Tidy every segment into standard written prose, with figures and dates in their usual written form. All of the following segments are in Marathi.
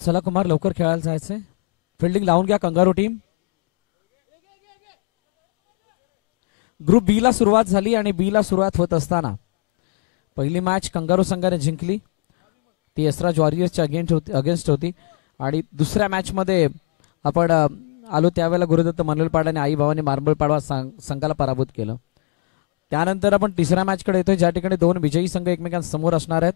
चला कुमार लवकर खेळायला जायचंय. फिल्डिंग लावून घ्या कंगारू टीम. ग्रुप बी ला सुरुवात झाली आणि बी ला सुरुवात होत असताना पहिली मॅच कंगारू संघाने जिंकली. ती यशराज वॉरियर्सच्या अगेन्स्ट होती. आणि दुसऱ्या मॅच मध्ये आपण आलो त्यावेळेला गुरुदत्त मनोलपाड आणि आई भावानी मार्बल पाडवा संघाला पराभूत केलं. त्यानंतर आपण तिसऱ्या मॅच कडे येतोय ज्या ठिकाणी दोन विजयी संघ एकमेकांसमोर असणार आहेत.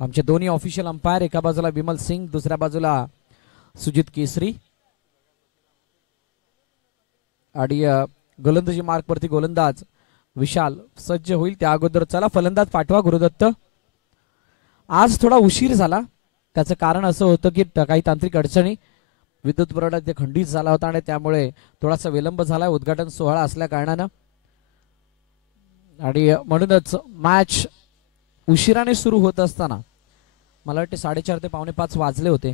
आमचे दोन्ही ऑफिशियल अंपायर एका बाजूला विमल सिंग दुसऱ्या बाजूला सुजित केसरी. आणि गोलंदाजी मार्क वरती गोलंदाज विशाल सज्ज होईल. त्या अगोदर चला फलंदाज पाठवा गुरुदत्त. आज थोडा उशीर झाला. त्याचं कारण असं होतं की काही तांत्रिक अडचणी विद्युत पुरवठा ते खंडित झाला होता आणि त्यामुळे थोडासा विलंब झाला उद्घाटन सोहळा असल्या कारणानं. आणि म्हणूनच मॅच उशिराने सुरू होत असताना मला वाटते 4:30 ते 4:45 वाजले होते.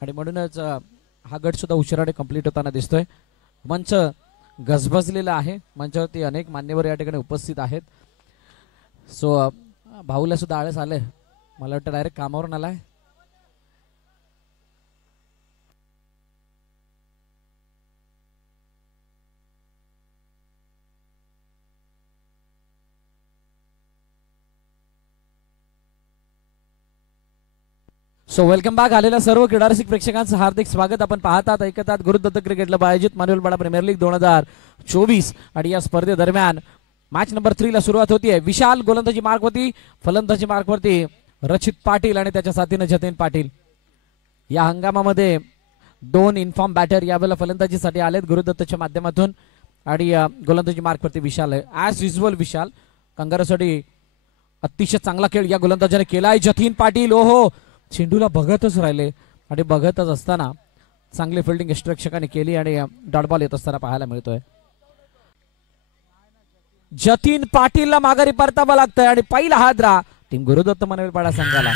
आणि म्हणूनच हा गट सुद्धा उशिराने कंप्लीट होताना दिसतोय. मंच गजबजलेला आहे. मंचावरती अनेक मान्यवर या ठिकाणी उपस्थित आहेत. सो भाऊला सुद्धा आळस आले. मला वाटतं डायरेक्ट कामावरून आलाय. So welcome back. आलेल्या सर्व क्रीडारसिक प्रेक्षकांचं हार्दिक स्वागत. आपण पाहतात ऐकतात गुरुदत्त क्रिकेट क्लब आयोजित मानुलपाडा प्रीमियर लीग 2024. आणि या स्पर्धेदरम्यान मॅच नंबर 3 ला सुरुवात होतीये. विशाल गोलंदाजी मार्कवरती, फलंदाजी मार्कवरती रचित पाटील आणि त्याच्या साथीनं जतीन पाटील. या हंगामामध्ये 2 इन्फॉर्म बॅटर यावेळेला फलंदाजीसाठी आलेत गुरुदत्तच्या माध्यमातून. आणि गोलंदाजी मार्कवरती विशाल आहे. ॲज युजल विशाल कंगारूसाठी अतिशय चांगला खेळ या गोलंदाजाने केलाय. जतीन पाटील ओहो चेंडूला बघतच राहिले आणि बघतच असताना चांगली फिल्डिंग यष्टरक्षकाने केली आणि डॉट बॉल येत असताना पाहायला मिळतोय. जतीन पाटीलला माघारी परतावं लागतंय आणि पहिला हादरा टीम गुरुदत्त मनोलपाडा संघाला.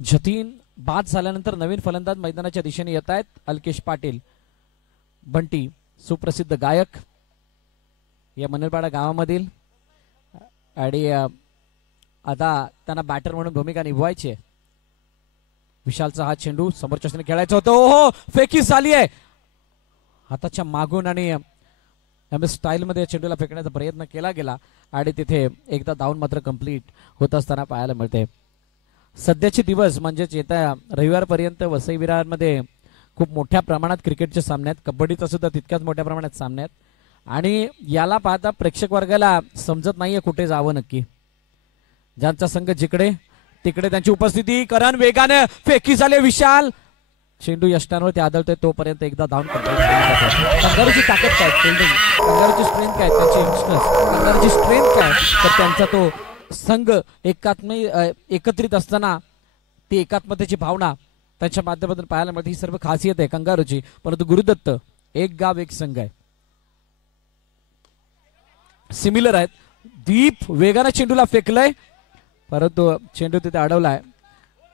जतीन बाद झाल्यानंतर नवीन फलंदाज मैदानाच्या दिशेने येत आहेत. अल्केश पाटील बंटी सुप्रसिद्ध गायक या मनोलपाडा गावामधील. आणि आता त्यांना बॅटर म्हणून भूमिका निभवायची आहे. विशालचा हा चेंडू समोरच्या दिशेने खेळायचा होता. ओहो फेकी झाली आहे हाताच्या मागून आणि स्टाईल मध्ये चेंडूला फेकण्याचा प्रयत्न केला गेला आणि तिथे एकदा धावून मात्र कंप्लीट होत असताना पाहायला मिळते. सध्याचे दिवस म्हणजेच येत्या रविवारपर्यंत वसई विरारमध्ये खूप मोठ्या प्रमाणात क्रिकेटचे सामने आहेत. कबड्डीचा सुद्धा तितक्याच मोठ्या प्रमाणात सामने आहेत. आणि याला पाहता प्रेक्षक वर्गाला समजत नाहीये कुठे जावं नक्की. ज्यांचा संघ जिकडे तिकडे त्यांची उपस्थिती. करण वेगाने फेकी झाले. विशाल चेंडू यष्टांवरती आदळतोय तोपर्यंत एकदा धावून कंगारूची ताकद काय, फिल्डिंग कंगारूची स्ट्रेंथ काय, त्यांचे यंगस्टर्स कंगारूची स्ट्रेंथ काय, तर त्यांचा तो संघ एकत्रित असताना ती एकात्मतेची भावना त्यांच्या माध्यमातून पाहायला मिळते. ही सर्व खासियत आहे कंगारूची. परंतु गुरुदत्त एक गाव एक संघ आहे, सिमिलर आहेत. दीप वेगाने चेंडूला फेकलंय परंतु चेंडू तिथे अडवलाय.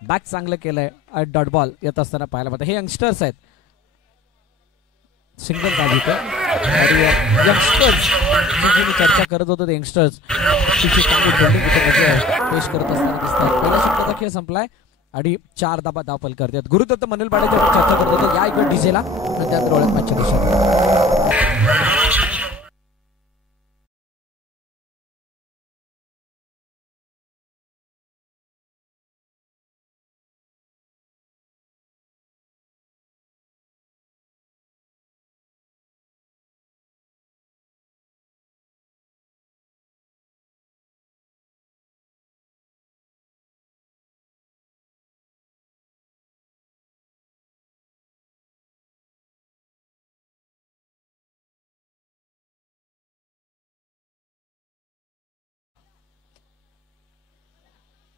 बॅक चांगलं केलंय. डॉट बॉल येत असताना पाहायला मिळतं. हे यंगस्टर्स आहेत. सिंगल बॅग इथे यंगस्टर्स मी चर्चा करत होतो. यंगस्टर्स पेश करत असताना दिसतात. पहिल्या षटकाचा खेळ संपलाय आणि 4 धाबा धावफल करतात. गुरुदत्त मनोलपाड्याच्या चर्चा करत होतो. या इकडे डीजेला आणि त्यानंतर ओळख मॅचच्या दिशेने.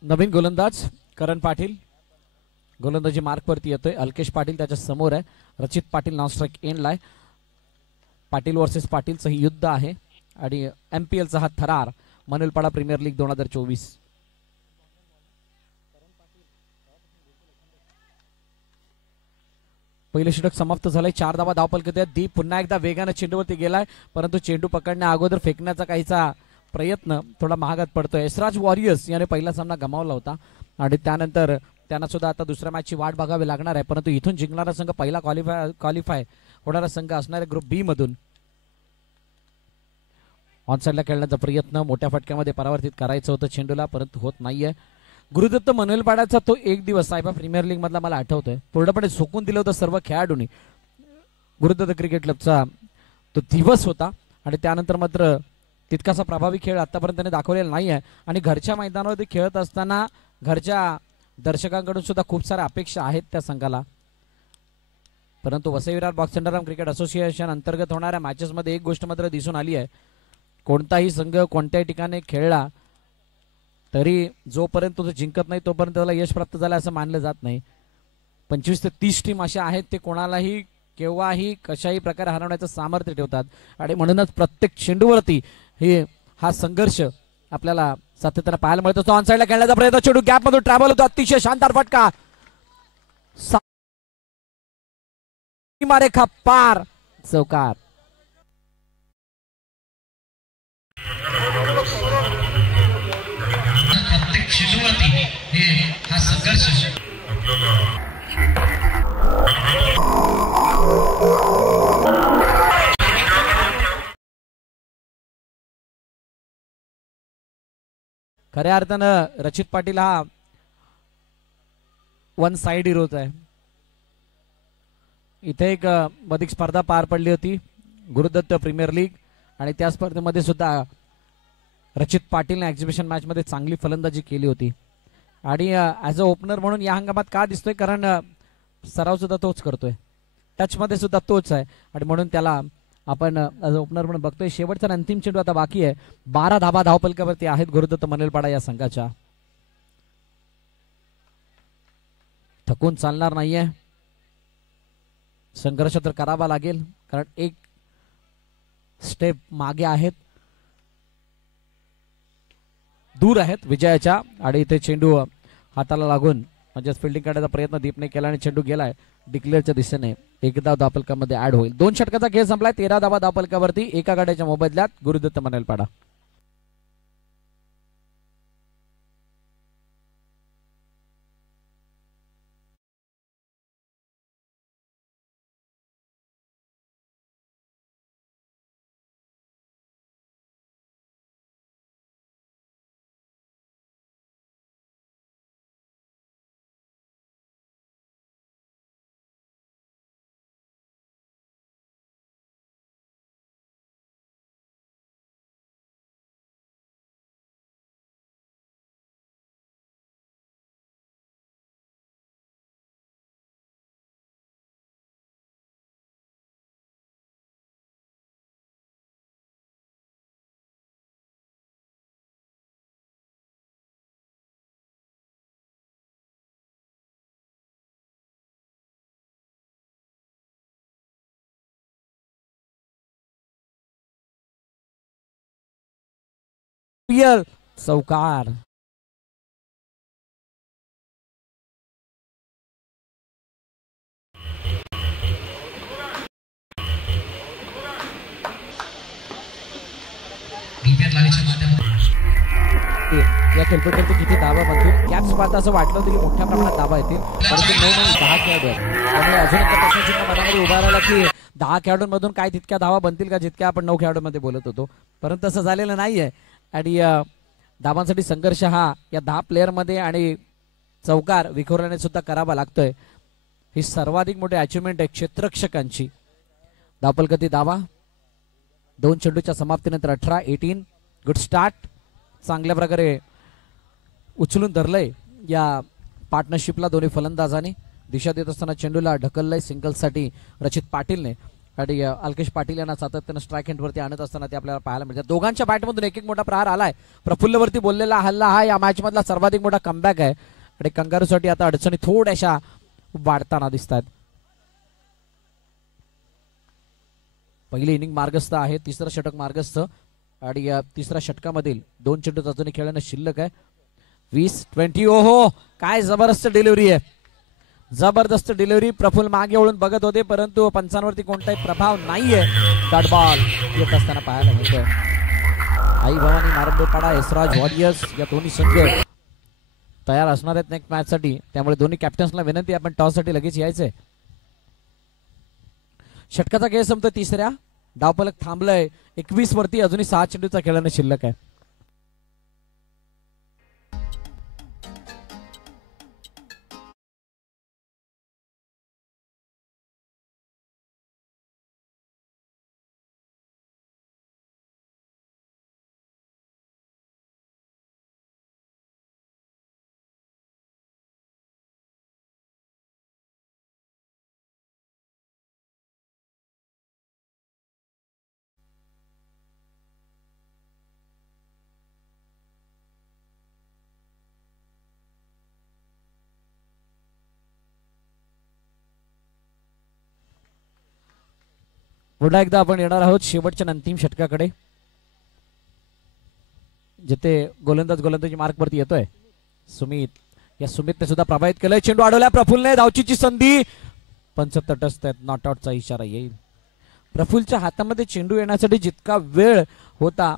नवीन गोलंदाज करण पाटील गोलंदाजी मार्कवरती येतोय. अल्केश पाटील त्याच्या समोर आहे. रचित पाटील नॉन स्ट्राईक एंडला आहे. पाटील वर्सेस पाटीलचं ही युद्ध आहे आणि MPLचा हा थरार मनोलपाडा प्रीमियर लीग 2024. पहिले षटक समाप्त झालंय. 4 धावा धावफलकात आहेत. दीप पुन्हा एकदा वेगाने चेंडूवरती गेलाय, परंतु चेंडू पकडण्या अगोदर फेकण्याचा काहीचा प्रयत्न थोडा महागात पडतोय. यशराज वॉरियर्स याने पहिला सामना गमावला होता आणि त्यानंतर त्यांना सुद्धा आता दुसऱ्या मॅचची वाट बघावी लागणार आहे. परंतु इथून जिंकणारा संघ पहिला क्वालिफाय होणारा संघ असणाऱ्या ग्रुप बी मधून ऑनसाइडला खेळण्याचा प्रयत्न मोठ्या फटक्यामध्ये परावर्तित करायचं होतं चेंडूला, परंतु होत नाहीये. गुरुदत्त मनोलपाड्याचा तो एक दिवस सायबा प्रीमियर लीग मधला मला आठवतोय, पूर्णपणे झोकून दिलं होतं सर्व खेळाडूंनी. गुरुदत्त क्रिकेट क्लबचा तो दिवस होता आणि त्यानंतर मात्र तितकासा प्रभावी खेळ आतापर्यंत त्याने दाखवलेला नाही आहे आणि घरच्या मैदानावरती खेळत असताना घरच्या दर्शकांकडून सुद्धा खूप साऱ्या अपेक्षा आहेत त्या संघाला. परंतु Vasai Virar box underarm cricket association अंतर्गत होणाऱ्या मॅचेसमध्ये एक गोष्ट मात्र दिसून आली आहे, कोणताही संघ कोणत्याही ठिकाणी खेळला तरी जोपर्यंत तो जिंकत नाही तोपर्यंत त्याला यश प्राप्त झालं असं मानलं जात नाही. 25 ते 30 टीम अशा आहेत ते कोणालाही केव्हाही कशाही प्रकारे हरवण्याचं सामर्थ्य ठेवतात आणि म्हणूनच प्रत्येक चेंडूवरती हा संघर्ष आपल्याला सातत्याने पाहायला मिळतो. तो ऑनसाइडला खेळण्याचा प्रयत्न, चेंडू गॅप मधून ट्रॅव्हल होतो, अतिशय शानदार फटका, सीमारेखा पार, चौकार. प्रत्येक चेंडूवरती हा संघर्ष खऱ्या अर्थानं रचित पाटील हा वन साइड हिरोच आहे. इथे एक अधिक स्पर्धा पार पडली होती गुरुदत्त प्रीमियर लीग आणि त्या स्पर्धेमध्ये सुद्धा रचित पाटीलने एक्झिबिशन मॅच मध्ये चांगली फलंदाजी केली होती आणि ॲज अ ओपनर म्हणून या हंगामात का दिसतोय, कारण सराव सुद्धा तोच करतोय, टच मध्ये सुद्धा तोच आहे आणि म्हणून त्याला आपण ॲज अ ओपनर म्हणून बघतोय. शेवटचा अंतिम चेंडू आता बाकी आहे. 12 धाबा धावफलकावरती आहेत गुरुदत्त मनोलपाडा या संघाच्या. थकून चालणार नाहीये, संघर्ष तर करावा लागेल कारण एक स्टेप मागे आहेत, दूर आहेत विजयाच्या. आणि इथे चेंडू हाताला लागून म्हणजे फिल्डिंग करण्याचा प्रयत्न दीपने केला आणि चेंडू गेलाय डिक्लेअरच्या दिशेने. एक धाव धावफलकामध्ये ऍड होईल. 2 षटकाचा खेळ संपलाय. 13 धावा धावफलकावरती एका गाड्याच्या मोबदल्यात गुरुदत्त मनोलपाडा. चौकार. या खेळपट्टीवरती किती धावा बनतील कॅप्स पाहता असं वाटलं होतं की मोठ्या प्रमाणात धावा येतील, परंतु 10 खेळाडू आहेत आणि अजून एक प्रश्नचिन्ह मनामध्ये उभा राहिला की 10 खेळाडूंमधून काय तितक्या धावा बनतील का जितक्या आपण 9 खेळाडूंमध्ये बोलत होतो, परंतु तसं झालेलं नाहीये. आणि धावांसाठी संघर्ष हा या 10 प्लेअरमध्ये आणि चौकार विखुरल्याने सुद्धा करावा लागतोय. ही सर्वाधिक मोठी अचिव्हमेंट आहे क्षेत्ररक्षकांची. धावफलकातील धावा 2 चेंडूच्या समाप्तीनंतर 18. गुड स्टार्ट, चांगल्या प्रकारे उचलून धरलंय या पार्टनरशिपला दोन्ही फलंदाजांनी. दिशा देत असताना चेंडूला ढकललंय सिंगलसाठी रचित पाटीलने आणि अल्केश पाटील यांना सातत्यानं स्ट्राईक हँडवरती आणत असताना ते आपल्याला पाहायला मिळतात. दोघांच्या बॅटमधून एक एक मोठा प्रहार आलाय. प्रफुल्लवरती बोललेला हल्ला हा या मॅच मधला सर्वाधिक मोठा कमबॅक आहे आणि कंगारूसाठी आता अडचणी थोड्याशा वाढताना दिसतात. पहिली इनिंग मार्गस्थ आहे, तिसरं षटक मार्गस्थ आणि या तिसऱ्या षटकामधील 2 चेंडू अजूनही खेळणं शिल्लक आहे. 20-20. ओहो, काय जबरदस्त डिलिव्हरी आहे, जबरदस्त डिलिव्हरी. प्रफुल्ल मागे वळून बघत होते परंतु पंचांवरती कोणताही प्रभाव नाहीये. डॉट बॉल येत असताना पाहायला मिळतोय. आई भवानी नारंबेपाडा यशराज वॉरियर्स या दोन्ही संघ तयार असणार आहेत नेक्स्ट मॅच साठी, त्यामुळे दोन्ही कॅप्टन्सला विनंती आपण टॉस साठी लगेच यायचंय. षटकाचा खेळ संपतो तिसऱ्या, धावफलक थांबलंय 21 वरती, अजूनही 6 चेंडूचा खेळणं शिल्लक आहे. पुन्हा एकदा आपण येणार आहोत शेवटच्या अंतिम षटकाकडे, जिथे गोलंदाजी मार्क वरती येतोय सुमित. या सुमितने सुद्धा प्रभावित केलंय. चेंडू अडवला प्रफुल्लने, धावचीची संधी, पंच तटस्थ आहेत, नॉट आउटचा इशारा येईल. प्रफुल्लच्या हातामध्ये चेंडू येण्यासाठी जितका वेळ होता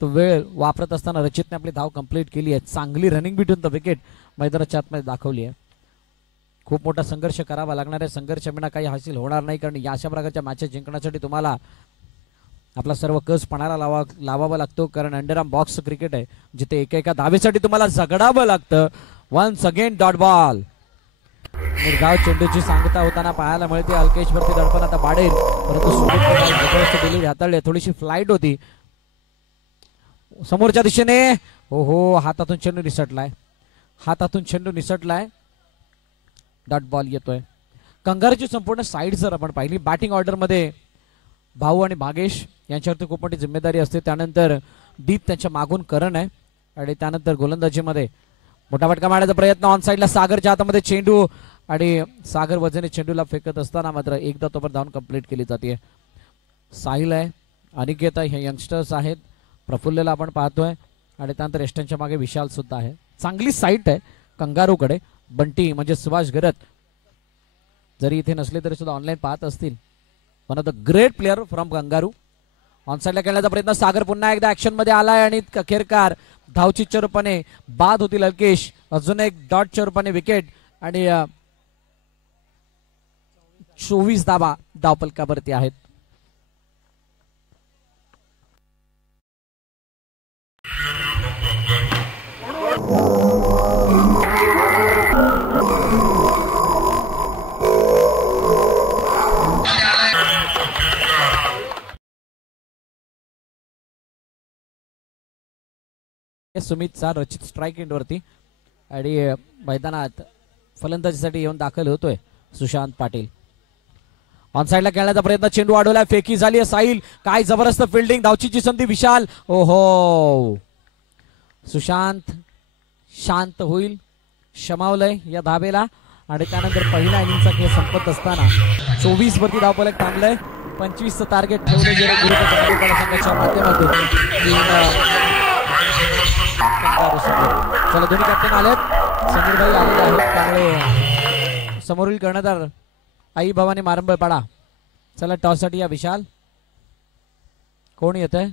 तो वेळ वापरत असताना रचितने आपली धाव कंप्लीट केली आहे. चांगली रनिंग बिटवीन द विकेट मैदानाच्या आतमध्ये दाखवली आहे. खूप मोठा संघर्ष करावा लागणार आहे, संघर्ष विना काही हासिल होणार नाही, कारण या अशा प्रकारच्या मॅचेस जिंकण्यासाठी तुम्हाला आपला सर्व कस पणाला लावावा लागतो, कारण अंडरआर्म बॉक्स क्रिकेट आहे जिथे एका धावेसाठी तुम्हाला झगडावं लागतं. Once again dot ball. निर्धाव चेंडूची सांगता होताना पाहायला मिळते. अल्केशवरती दडपण आता वाढेल, परंतु जबरदस्त डिलिव्हरी हाताळली, थोडीशी फ्लाईट होती समोरच्या दिशेने. हो, हातातून चेंडू निसटलाय, डॉट बॉल येतोय. कंगारूची संपूर्ण साईड जर आपण पाहिली, बॅटिंग ऑर्डर मध्ये भाऊ आणि भागेश यांच्यावरती खूप मोठी जिम्मेदारी असते, त्यानंतर दीप त्यांच्या मागून करण आहे, आणि त्यानंतर गोलंदाजीमध्ये मोठा फटका मारण्याचा प्रयत्न ऑन साईडला सागरच्या हातामध्ये चेंडू, आणि सागर वजने चेंडूला फेकत असताना मात्र एकदा तोपर धावून कंप्लीट केली जाते. साहिल आहे, अनिकेत आहे, हे यंगस्टर्स आहेत. प्रफुल्लला आपण पाहतोय, आणि त्यानंतर एस्टनच्या मागे विशाल सुद्धा आहे. चांगली साईट आहे कंगारूकडे. बंटी म्हणजे सुभाष गरत जरी इथे नसले तरी सुद्धा ऑनलाईन पाहत असतील. One of the great player from kangaroo. On साईडला खेळण्याचा प्रयत्न, सागर पुन्हा एकदा ऍक्शन मध्ये आलाय, आणि अखेरकार धावचीच्या रूपाने बाद होतील अल्केश. अजून एक डॉटच्या रूपाने विकेट, आणि 24 धावा धावफलकावरती आहेत. सुमितचा रचित स्ट्राईक एंड वरती, आणि मैदानात फलंदाजीसाठी येऊन दाखल होतोय सुशांत पाटील. ऑन साईडला खेळण्याचा प्रयत्न, चेंडू अडवला, फेकी झाली आहे. साहिल, काय जबरदस्त फिल्डिंग, धावचीची संधी विशाल. ओहो, सुशांत शांत होईल, शमावलंय या धावेला, आणि त्यानंतर पहिला इनिंगचा खेळ संपत असताना 24 वरती धावफलक थांबलंय. 25चं टार्गेट ठेवले गेले संघाच्या माध्यमातून. चला, दोन्ही कॅप्टन आलेत, समीर भाई आलेले आहेत, त्यामुळे समोरील कर्णधार आई भवानी मारंबळपाडा. चला, टॉस साठी या विशाल, कोण येत आहे?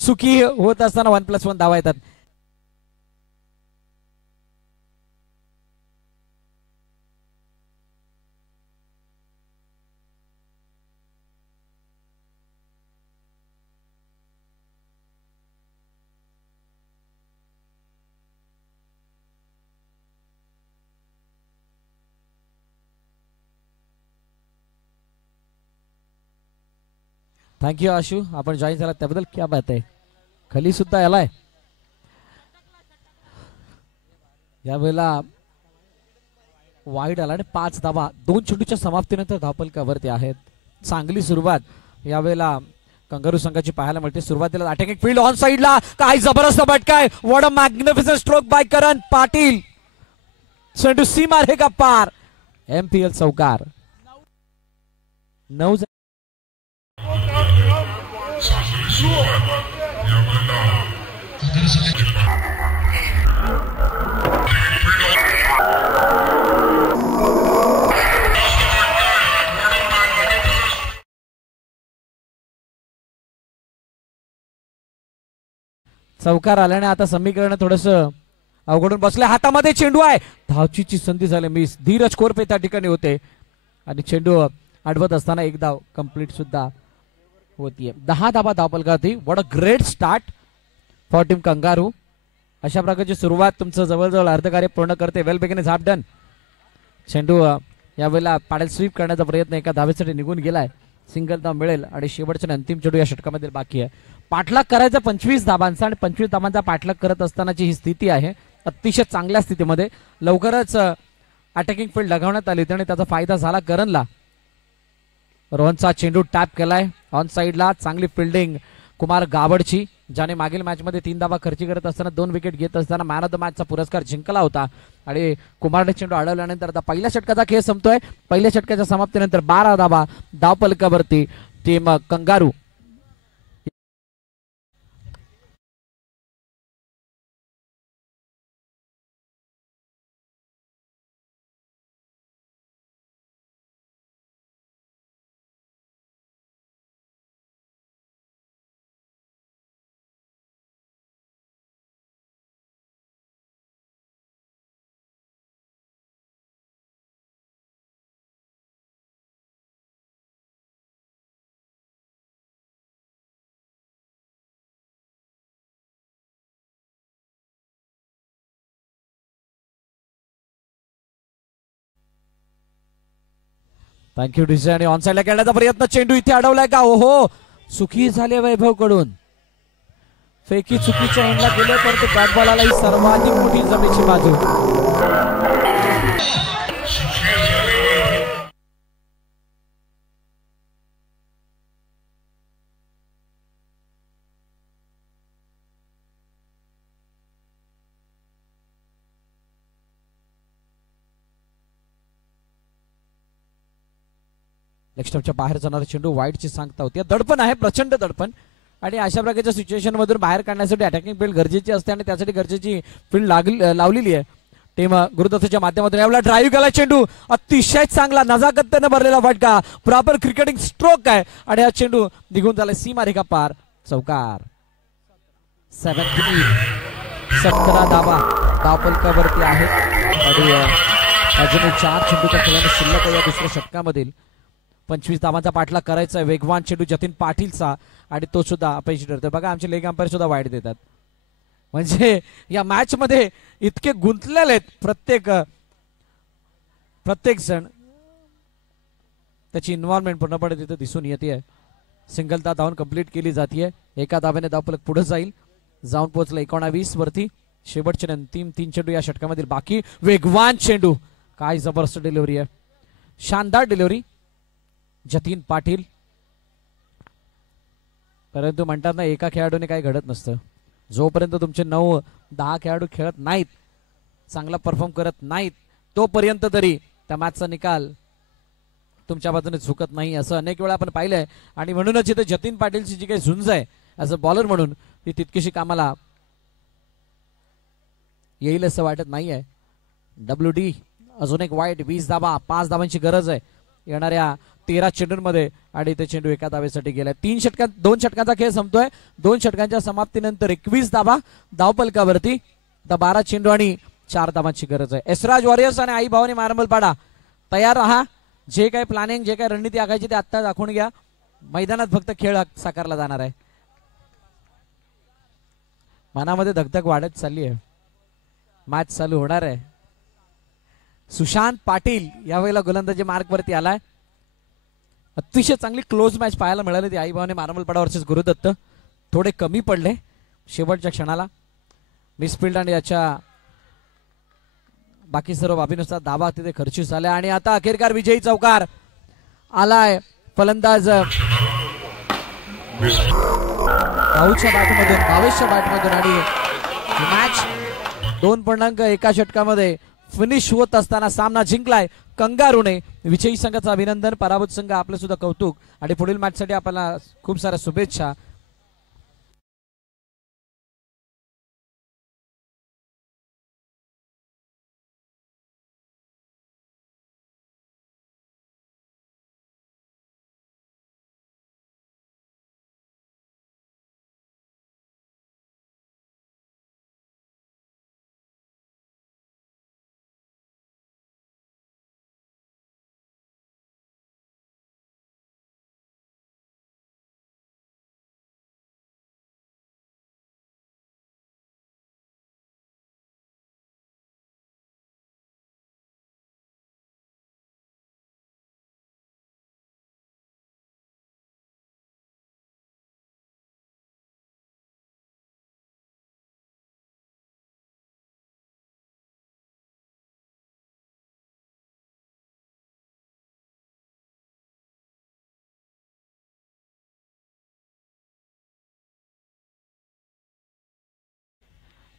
चुकी होत असताना 1+1 धावा येतात. थँक्यू आशू, आपण जॉईन झाला त्याबद्दल. क्या बात आहे. खली सुद्धा यालाय यावेळेला वाईड आला आणि 5 धावा 2 चेंडूच्या समाप्तीनंतर धावफलकावरती आहेत. चांगली सुरुवात यावेळेला कंगारू संघाची पाहायला मिळते. सुरुवातीला अटॅकिंग फील्ड ऑन साइडला काय जबरदस्त बटकाय. What a magnificent stroke by Karan Patil. चेंडू सीमा रेखा पार. MPL चौकार. 9 चौकार आल्याने आता समीकरण थोडस अवघडून बसले. हातामध्ये चेंडू आहे. धावचीची संधी झाली मिस. धीरज कोरपे त्या ठिकाणी होते आणि चेंडू अडवत असताना एक धाव कंप्लीट सुद्धा होतीये. 10 धावा धावफलकावरती. What a great start for team kangaroo. अशा प्रकारची सुरुवात तुमचं जवळजवळ अर्धकार्य पूर्ण करते. Well begin is half done. चेंडू यावेळेला पॅडल स्वीप करण्याचा प्रयत्न एका धावेसाठी निघून गेलाय. सिंगल धाव मिळेल आणि शेवटच्या अंतिम चेंडू या षटकामध्ये बाकी आहे. पाठलाग करायचा 25 धावांचा आणि 25 धावांचा पाठलाग करत असतानाची ही स्थिती आहे. अतिशय चांगल्या स्थितीमध्ये लवकरच अटॅकिंग फील्ड लगावण्यात आली होती आणि त्याचा फायदा झाला करणला. रोहनचा चेंडू टॅप केलाय ऑन साइडला. चांगली फिल्डिंग कुमार गावडची, ज्याने मागील मॅच मध्ये 3 धावा खर्ची करत असताना 2 विकेट घेत असताना मॅन ऑफ द मॅचचा पुरस्कार जिंकला होता. आणि कुमारने चेंडू अडवल्यानंतर आता पहिल्या षटकाचा खेळ संपतोय. पहिल्या षटकाच्या समाप्तीनंतर 12 धावा धावफलकावरती टीम कंगारू. थँक्यू डिसे. आणि ऑन साइडला खेळण्याचा प्रयत्न. चेंडू इथे अडवलाय का. ओहो, चुकी झाली वैभव कडून. फेकी चुकीच्या एंडला गेले परंतु बॅट बॉलाला ही सर्वाधिक मोठी जमेची बाजू. लेग स्टंपच्या बाहेर जाणारा चेंडू वाईडची सांगता होती. दडपण आहे, प्रचंड दडपण. आणि अशा प्रकारच्या सिच्युएशन मधून बाहेर काढण्यासाठी अटॅकिंग फील्ड गरजेची असते आणि त्यासाठी गरजेची फील्ड लावलेली आहे टीम गुरुदत्तच्या माध्यमातून. यावेळेला ड्राईव्ह केला चेंडू. अतिशय चांगला नजाकतीने भरलेला फटका. प्रॉपर क्रिकेटिंग स्ट्रोक आहे आणि हा चेंडू निघून झाला सीमा रेखा पार. चौकार. 17 धावा धावफलकावरती आहेत आणि अजून 4 चेंडूच्या खेळाने शिल्लक या दुसऱ्या षटकामधील. 25 धावांचा पाठलाग करायचा आहे. वेगवान चेंडू जतीन पाटीलचा आणि तो सुद्धा अपयशी ठरतोय. बघा आमचे लेग अंपायर सुद्धा वाईट देतात. म्हणजे या मॅच मध्ये इतके गुंतलेले आहेत प्रत्येक जण. त्याची इन्व्हॉल्वमेंट पूर्णपणे तिथे दिसून येते. सिंगल धाव कंप्लीट केली जाते. एका धाव्याने धावफलक पुढे जाईल. जाऊन पोहोचला 19 वरती. शेवटचे अंतिम 3 चेंडू या षटकामधील बाकी. वेगवान चेंडू. काय जबरदस्त डिलिव्हरी आहे. शानदार डिलिव्हरी जतीन पाटील. परंतु म्हणतात ना, एका खेळाडूने काही घडत नसतं. जोपर्यंत तुमचे 9-10 खेळाडू खेळत नाहीत, चांगला परफॉर्म करत नाहीत, तोपर्यंत तरी त्या मॅचचा निकाल तुमच्या बाजूने झुकत नाही. असं अनेक वेळा आपण पाहिलंय. आणि म्हणूनच इथे जतीन पाटीलची जी काही झुंज आहे ऍज अ बॉलर म्हणून ती तितकीशी कामाला येईल असं वाटत नाही आहे. WD अजून एक वाईट. 20 धावा 5 धावांची गरज आहे येणाऱ्या 13 चेंडूंमध्ये आणि ते चेंडू एका धावेसाठी गेलाय. 2 षटकांचा खेळ संपतोय. 2 षटकांच्या समाप्तीनंतर 21 धावा धावपलकावरती. आता 12 चेंडू आणि 4 धावांची गरज आहे. एसराज वॉरियर्स आणि आई भावानी मारंबलपाडा तयार राहा. जे काही प्लॅनिंग जे काही रणनीती आखायची ते आत्ता दाखवून घ्या. मैदानात फक्त खेळ साकारला जाणार आहे. मनामध्ये धगधग वाढत चालली आहे. मॅच चालू होणार आहे. सुशांत पाटील यावेळेला गोलंदाजी मार्क वरती आलाय. अतिशय चांगली क्लोज मॅच पाहायला मिळाली ती आई भावाने मारंबलपाडा वर्सेस गुरुदत्त. थोडे कमी पडले शेवटच्या क्षणाला. मिसफिल्ड आणि याच्या बाकी सर्व बाबीनुसार धावा तिथे खर्चीस झाल्या आणि आता अखेरकार विजयी चौकार आलाय. फलंदाज भाऊच्या बॅटमधून भावेशच्या बॅटमधून आणि मॅच 2.1 षटकामध्ये फिनिश होत असताना सामना जिंकलाय कंगारूने. विजयी संघाचं अभिनंदन. पराभूत संघ आपलं सुद्धा कौतुक आणि पुढील मॅचसाठी आपल्याला खूप साऱ्या शुभेच्छा.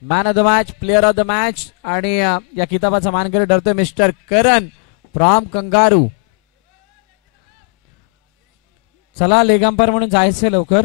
Man of the match, player of the match आणि या किताबाचा मानकरी ठरतोय मिस्टर करण फ्रॉम कंगारू. चला लेग अंपायर म्हणून जायचंय लवकर.